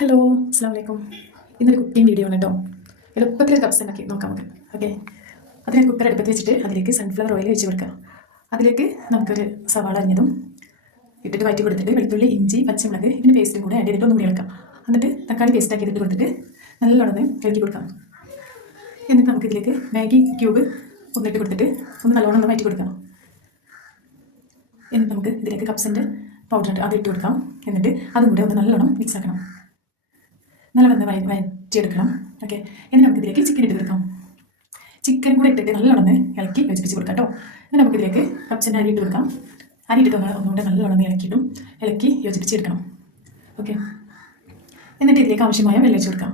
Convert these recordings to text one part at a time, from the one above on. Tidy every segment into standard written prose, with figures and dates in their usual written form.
Hello, അസ്സാം വലൈക്കും. ഇന്നൊരു കുക്കിംഗ് വീഡിയോ ആണ് കേട്ടോ. എളുപ്പത്തിൽ കപ്സ് ഉണ്ടാക്കി നോക്കാം നമുക്ക്. ഓക്കെ, അതിന് കുക്കർ അടുപ്പത്ത് വെച്ചിട്ട് അതിലേക്ക് സൺഫ്ലവർ ഓയിൽ ഒഴിച്ച് കൊടുക്കാം. അതിലേക്ക് നമുക്കൊരു സവാള അരിഞ്ഞതും ഇട്ടിട്ട് വഴറ്റി കൊടുത്തിട്ട് വെളുത്തുള്ളി, ഇഞ്ചി, പച്ചമുളക് ഇതിന് പേസ്റ്റും കൂടെ ആഡ് ചെയ്തിട്ട് ഒന്നും കൂടി ഇളക്കാം. എന്നിട്ട് തക്കാളി പേസ്റ്റ് ആക്കി ഇട്ട് കൊടുത്തിട്ട് നല്ലോണം ഇളക്കി കൊടുക്കാം. എന്നിട്ട് നമുക്ക് ഇതിലേക്ക് മാഗി ക്യൂബ് ഒന്നിട്ട് കൊടുത്തിട്ട് ഒന്ന് നല്ലോണം ഒന്ന് വഴറ്റി കൊടുക്കാം. എന്നിട്ട് നമുക്ക് ഇതിലേക്ക് കപ്സിൻ്റെ പൗഡർ അത് ഇട്ട് കൊടുക്കാം. എന്നിട്ട് അതും കൂടെ ഒന്ന് നല്ലോണം മിക്സ് ആക്കണം. നല്ലവണ്ണം വഴറ്റിയെടുക്കണം. ഓക്കെ, ഇനി നമുക്കിതിലേക്ക് ചിക്കൻ ഇട്ട് കൊടുക്കാം. ചിക്കൻ കൂടെ ഇട്ടിട്ട് നല്ലോണം ഇളക്കി യോജിപ്പിച്ച് കൊടുക്കാം കേട്ടോ. ഇനി നമുക്കിതിലേക്ക് കപ്സിൻ്റെ അരി ഇട്ട് കൊടുക്കാം. അരി ഇട്ടിട്ട് ഒന്നുകൂടെ നല്ലോണം ഇളക്കി യോജിപ്പിച്ചെടുക്കണം. ഓക്കെ, എന്നിട്ട് ഇതിലേക്ക് ആവശ്യമായ വെള്ളം ഒഴിച്ച് കൊടുക്കാം.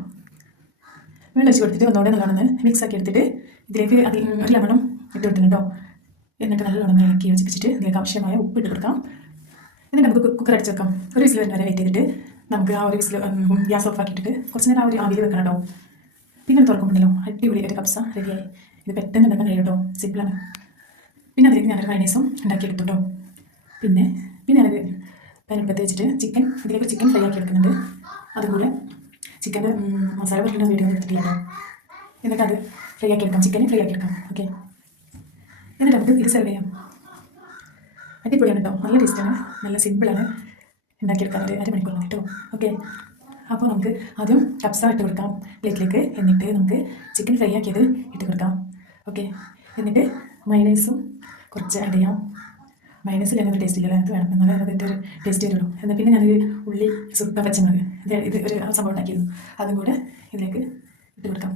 വെള്ളം ഒഴിച്ച് കൊടുത്തിട്ട് ഒന്നുകൂടെ നല്ലോണം മിക്സ് ആക്കി എടുത്തിട്ട് ഇതിലേക്ക് ഒരു ലെമണും ഇട്ട് കൊടുത്തിട്ടുണ്ടോ. എന്നിട്ട് നല്ലോണം ഇളക്കി യോജിപ്പിച്ചിട്ട് ഇതിലേക്ക് ആവശ്യമായ ഉപ്പ് ഇട്ട് കൊടുക്കാം. എന്നിട്ട് നമുക്ക് കുക്കർ അടിച്ച് വെക്കാം. ഒരു വിസിൽ വരെ വെയിറ്റ് ചെയ്തിട്ട് നമുക്ക് ആ ഒരു വിസിൽ ഗ്യാസ് ഓഫ് ആക്കിയിട്ട് കുറച്ച് നേരം ആ ഒരു ആവിയിൽ വെക്കണം കേട്ടോ. പിന്നെ തുറക്കുമ്പോഴല്ലോ അടിപൊളി ഒരു കപ്സ റെഡിയായി. ഇത് പെട്ടെന്ന് ഉണ്ടാക്കാൻ കഴിയും കേട്ടോ, സിമ്പിളാണ്. പിന്നെ അതിലേക്ക് ഞാനൊരു മയണൈസും ഉണ്ടാക്കിയെടുത്തു കേട്ടോ. പിന്നെ ഞാനത് പാനടുപ്പത്ത് വെച്ചിട്ട് ഇതിലേക്ക് ചിക്കൻ ഫ്രൈ ആക്കി എടുക്കുന്നുണ്ട്. അതുപോലെ ചിക്കൻ്റെ മസാല പുരട്ടുന്ന വീഡിയോ എടുത്തിട്ടില്ല കേട്ടോ. എന്നിട്ട് അത് ഫ്രൈ ആക്കി എടുക്കാം, ചിക്കൻ ഫ്രൈ ആക്കി എടുക്കാം. ഓക്കെ, എന്നിട്ട് നമുക്ക് ഇത് സെർവ് ചെയ്യാം. അടിപൊളിയാണ് കേട്ടോ, നല്ല ടേസ്റ്റാണ്, നല്ല സിമ്പിളാണ്. ഉണ്ടാക്കിയെടുക്കാൻ ഒരു അരമണിക്കൂർ മതി കേട്ടോ. ഓക്കെ, അപ്പോൾ നമുക്ക് ആദ്യം കപ്സ ഇട്ട് കൊടുക്കാം പ്ലേറ്റിലേക്ക്. എന്നിട്ട് നമുക്ക് ചിക്കൻ ഫ്രൈ ആക്കിയത് ഇട്ട് കൊടുക്കാം. ഓക്കെ, എന്നിട്ട് മയണൈസും കുറച്ച് ആഡ് ചെയ്യാം. മയണൈസിൽ ഞാനൊരു ടേസ്റ്റ് ഇല്ലല്ലോ, അത് വേണം, എന്നാലും അതിൻ്റെ ഒരു ടേസ്റ്റ് വരുള്ളൂ. എന്നാൽ പിന്നെ ഞാനൊരു ഉള്ളി സുട്ട പച്ചമുളക് ഇത് ഒരു സംഭവം ഉണ്ടാക്കിയിരുന്നു, അതും കൂടെ ഇതിലേക്ക് ഇട്ട് കൊടുക്കാം.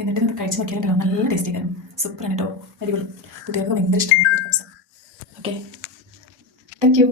എന്നിട്ട് നമുക്ക് കഴിച്ച് നോക്കിയാലോ, നല്ല ടേസ്റ്റ് ആയിരിക്കും. സൂപ്പറാണ് കേട്ടോ, അടിപൊളി. കുട്ടികൾക്ക് ഭയങ്കര ഇഷ്ടമാണ് കപ്സ. Okay, thank you.